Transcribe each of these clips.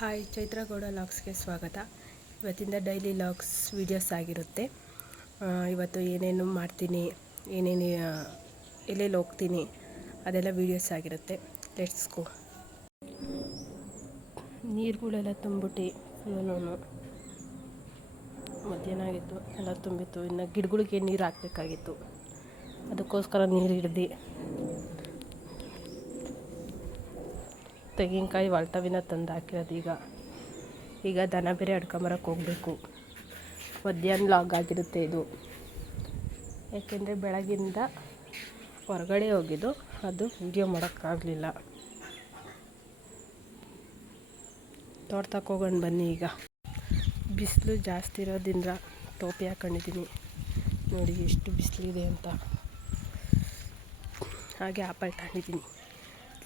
Hi, Chaitra Gowda ಲಾಗ್ಸ್ಗೆ ಸ್ವಾಗತ. ಇವತ್ತಿಂದ daily logs videos ಆಗಿರುತ್ತೆ. ಇವತ್ತು ಏನೇನು ಮಾಡ್ತೀನಿ, ಏನೇನು ಎಲ್ಲೆಲ್ಲಿ ಹೋಗ್ತೀನಿ ಅದೆಲ್ಲ ವೀಡಿಯೋಸ್ ಆಗಿರುತ್ತೆ. Let's go. ನೀರುಗಳೆಲ್ಲ ತುಂಬಿಟ್ಟು ಫುಲ್ಲು ಮಧ್ಯಾಹ್ನ ಆಗಿತ್ತು, ಎಲ್ಲ ತುಂಬಿತ್ತು. ಇನ್ನು ಗಿಡಗಳಿಗೆ ನೀರು ಹಾಕಬೇಕಾಗಿತ್ತು, ಅದಕ್ಕೋಸ್ಕರ ನೀರು ಹಿಡ್ದು ತೆಂಗಿನಕಾಯಿ ವಾಲ್ಟವಿನ ತಂದು ಹಾಕಿರೋದು. ಈಗ ದನ ಬೇರೆ ಅಡ್ಕೊಂಬರಕ್ಕೆ ಹೋಗಬೇಕು. ಮಧ್ಯಾಹ್ನ ಲಾಗ್ ಆಗಿರುತ್ತೆ ಇದು, ಯಾಕೆಂದರೆ ಬೆಳಗಿಂದ ಹೊರಗಡೆ ಹೋಗಿದ್ದು, ಅದು ವಿಡಿಯೋ ಮಾಡೋಕ್ಕಾಗಲಿಲ್ಲ. ತೋಟಕ್ಕೆ ಹೋಗೋಣ ಬನ್ನಿ. ಈಗ ಬಿಸಿಲು ಜಾಸ್ತಿ ಇರೋದ್ರಿಂದ ಟೋಪಿ ಹಾಕೊಂಡಿದ್ದೀನಿ. ನೋಡಿ ಎಷ್ಟು ಬಿಸಿಲಿದೆ ಅಂತ. ಹಾಗೆ ಆಪಲ್ ತಗೊಂಡಿದ್ದೀನಿ,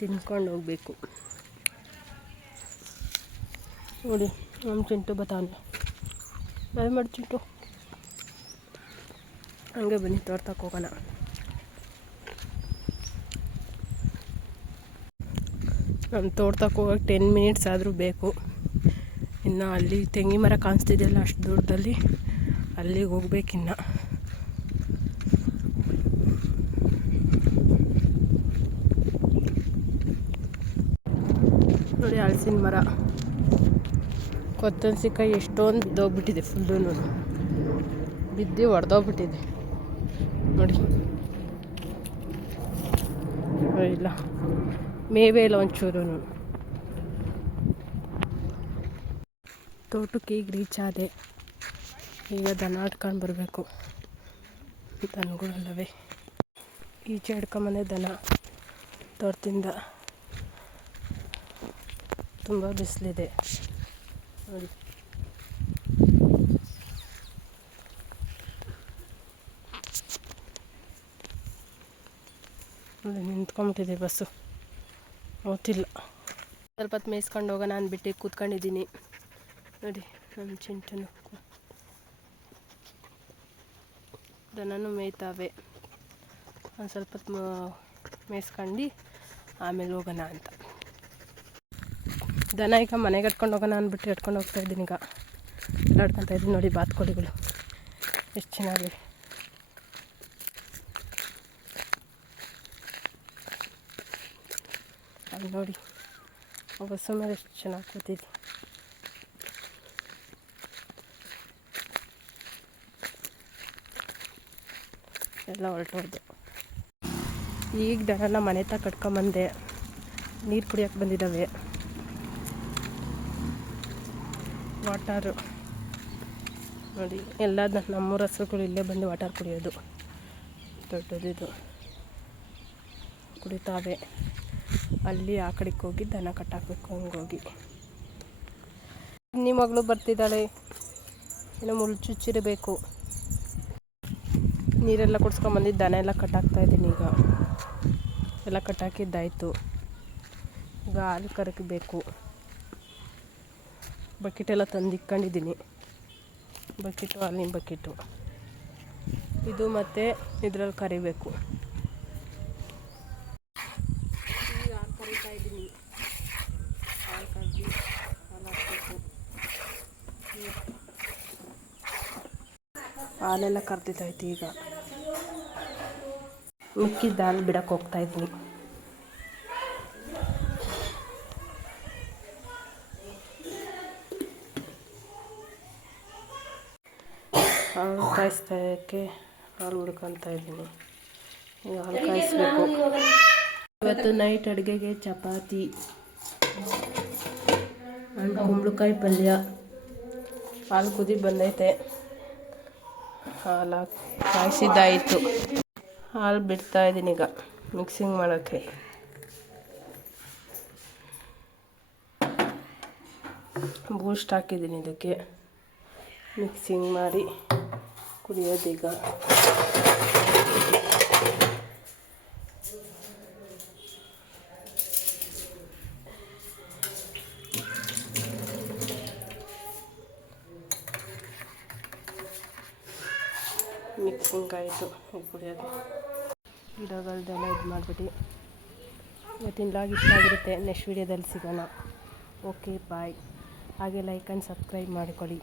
ತಿನ್ಕೊಂಡು ಹೋಗಬೇಕು. ನೋಡಿ ನಮ್ಮ ಚಿಂಟು ಬತಾನೆ, ಬಾಯ್ ಮಾಡಿ ಚಿಂಟು. ಹಂಗೆ ಬನ್ನಿ ತೋಟಕ್ಕೆ ಹೋಗೋಣ. ನಮ್ಮ ತೋಟಕ್ಕೆ ಹೋಗೋಕೆ 10 ಮಿನಿಟ್ಸ್ ಆದರೂ ಬೇಕು. ಇನ್ನು ಅಲ್ಲಿ ತೆಂಗಿನ ಮರ ಕಾಣಿಸ್ತಿದೆಯಲ್ಲ, ಅಷ್ಟು ದೂರದಲ್ಲಿ, ಅಲ್ಲಿಗೆ ಹೋಗ್ಬೇಕಿನ್ನು. ನೋಡಿ ಹಲಸಿನ ಮರ, ಕೊತ್ತಂಬರಿಕಾಯಿ ಎಷ್ಟೊಂದು ಬಿದ್ದೋಗ್ಬಿಟ್ಟಿದೆ. ಫುಲ್ಲು ಬಿದ್ದು ಒಡೆದೋಗ್ಬಿಟ್ಟಿದೆ ನೋಡಿ. ಇಲ್ಲ ಮೇವೆ ಇಲ್ಲ ಒಂಚೂರು. ತೋಟಕ್ಕೆ ಈಗ ರೀಚ್ ಆದೆ. ಈಗ ದನ ಆಡ್ಕೊಂಡು ಬರಬೇಕು. ದನಗಳಲ್ಲವೇ ಈಚೆ ಹಿಡ್ಕೊಂಬಂದೆ ದನ ತೋಟದಿಂದ. ತುಂಬ ಬಿಸಿಲಿದೆ ನೋಡಿ. ನೋಡಿ ನಿಂತ್ಕೊಂಬಿಟ್ಟಿದೆ ಬಸ್ಸು, ಹೋಗ್ತಿಲ್ಲ. ಸ್ವಲ್ಪ ಹೊತ್ತು ಮೇಯಿಸ್ಕೊಂಡು ಹೋಗೋಣ ಅಂದ್ಬಿಟ್ಟು ಕೂತ್ಕೊಂಡಿದ್ದೀನಿ. ನೋಡಿ ನಮ್ಮ ಚಿಂಟನು, ದನನೂ ಮೇಯ್ತಾವೆ. ಒಂದು ಸ್ವಲ್ಪ ಹೊತ್ತು ಮೇಯಿಸ್ಕೊಂಡು ಆಮೇಲೆ ಹೋಗೋಣ ಅಂತ. ದನ ಈಗ ಮನೆಗೆ ಕಟ್ಕೊಂಡು ಹೋಗೋಣ ಅಂದ್ಬಿಟ್ಟು ಎಟ್ಕೊಂಡು ಹೋಗ್ತಾಯಿದ್ದೀನಿ. ಈಗ ಆಡ್ಕೊತಾ ಇದ್ದೀನಿ ನೋಡಿ. ಬಾತುಕೋಳಿಗಳು ಎಷ್ಟು ಚೆನ್ನಾಗಿವೆ. ಅಲ್ಲಿ ನೋಡಿ ಬಸ್ಸು ಮೇಲೆ ಎಷ್ಟು ಚೆನ್ನಾಗಿ ಕೂತಿದೆ. ಎಲ್ಲ ಹೊರಟೋದು. ಈಗ ದನನ ಮನೆ ತಗ ಕಟ್ಕೊಂಬಂದೆ. ನೀರು ಕುಡಿಯೋಕೆ ಬಂದಿದ್ದಾವೆ. ವಾಟರು ನೋಡಿ, ಎಲ್ಲ ನಮ್ಮೂರ ಹಸುಗಳು ಇಲ್ಲೇ ಬಂದು ವಾಟರ್ ಕುಡಿಯೋದು. ದೊಡ್ಡದಿದು ಕುಡಿತಾವೆ. ಅಲ್ಲಿ ಆ ಕಡೆಗೆ ಹೋಗಿ ದನ ಕಟ್ಟಾಕಬೇಕು. ಹಂಗೋಗಿ ನಿಮ್ಮ ಮಗಳು ಬರ್ತಿದ್ದಾಳೆ, ಇನ್ನು ಮುಳ್ಳು ಚುಚ್ಚಿರಬೇಕು. ನೀರೆಲ್ಲ ಕುಡ್ಸ್ಕೊಂಬಂದಿದ್ದು ದನ ಎಲ್ಲ ಕಟ್ಟಾಕ್ತಾಯಿದ್ದೀನಿ. ಈಗ ಎಲ್ಲ ಕಟ್ಟಾಕಿದ್ದಾಯಿತು. ಈಗ ಹಾಲು ಕರಕಬೇಕು. ಬಕೆಟೆಲ್ಲ ತಂದು ಇಕ್ಕೊಂಡಿದ್ದೀನಿ. ಬಕೆಟು, ಹಾಲಿನ ಬಕೆಟು ಇದು, ಮತ್ತು ಇದರಲ್ಲಿ ಕರಿಬೇಕು. ಈಗ ಹಾಲು ಕರಿತಾ ಇದ್ದೀನಿ. ಹಾಲು ಕರೆದು ಹಾಲು ಹಾಕಬೇಕು. ಹಾಲೆಲ್ಲ ಕರೆದಿದ್ದಾಯ್ತು. ಈಗ ಮಿಕ್ಕಿದ ಹಾಲು ಬಿಡಕ್ಕೆ ಹೋಗ್ತಾಯಿದ್ದೀನಿ. ಹಾಲು ಕಾಯಿಸ್ತಾಯಕ್ಕೆ ಹಾಲು ಹುಡ್ಕೊತಾ ಇದ್ದೀನಿ. ಈಗ ಹಾಲು ಕಾಯಿಸ್ಬೇಕು. ಇವತ್ತು ನೈಟ್ ಅಡುಗೆಗೆ ಚಪಾತಿ, ಕುಂಬಳಕಾಯಿ ಪಲ್ಯ. ಹಾಲು ಕುದಿ ಬಂದೈತೆ, ಹಾಲು ಕಾಯಿಸಿದ್ದಾಯಿತು. ಹಾಲು ಬಿಡ್ತಾಯಿದ್ದೀನಿ ಈಗ ಮಿಕ್ಸಿಂಗ್ ಮಾಡೋಕ್ಕೆ. ಬೂಸ್ಟ್ ಹಾಕಿದ್ದೀನಿ ಇದಕ್ಕೆ. ಮಿಕ್ಸಿಂಗ್ ಮಾಡಿ ಕುಡಿಯೋದೀಗ. ಮಿಕ್ಸಿಂಗ್ ಆಯಿತು, ಕುಡಿಯೋದು. ಗಿಡಗಳದ್ದೆಲ್ಲ ಇದು ಮಾಡಿಬಿಟ್ಟು ಇವತ್ತಿನ ಲಾಗ್ ಇಷ್ಟ ಆಗಿರುತ್ತೆ. ನೆಕ್ಸ್ಟ್ ವೀಡಿಯೋದಲ್ಲಿ ಸಿಗೋಣ. ಓಕೆ, ಬಾಯ್. ಹಾಗೆ ಲೈಕ್ ಆ್ಯಂಡ್ ಸಬ್ಸ್ಕ್ರೈಬ್ ಮಾಡಿಕೊಳ್ಳಿ.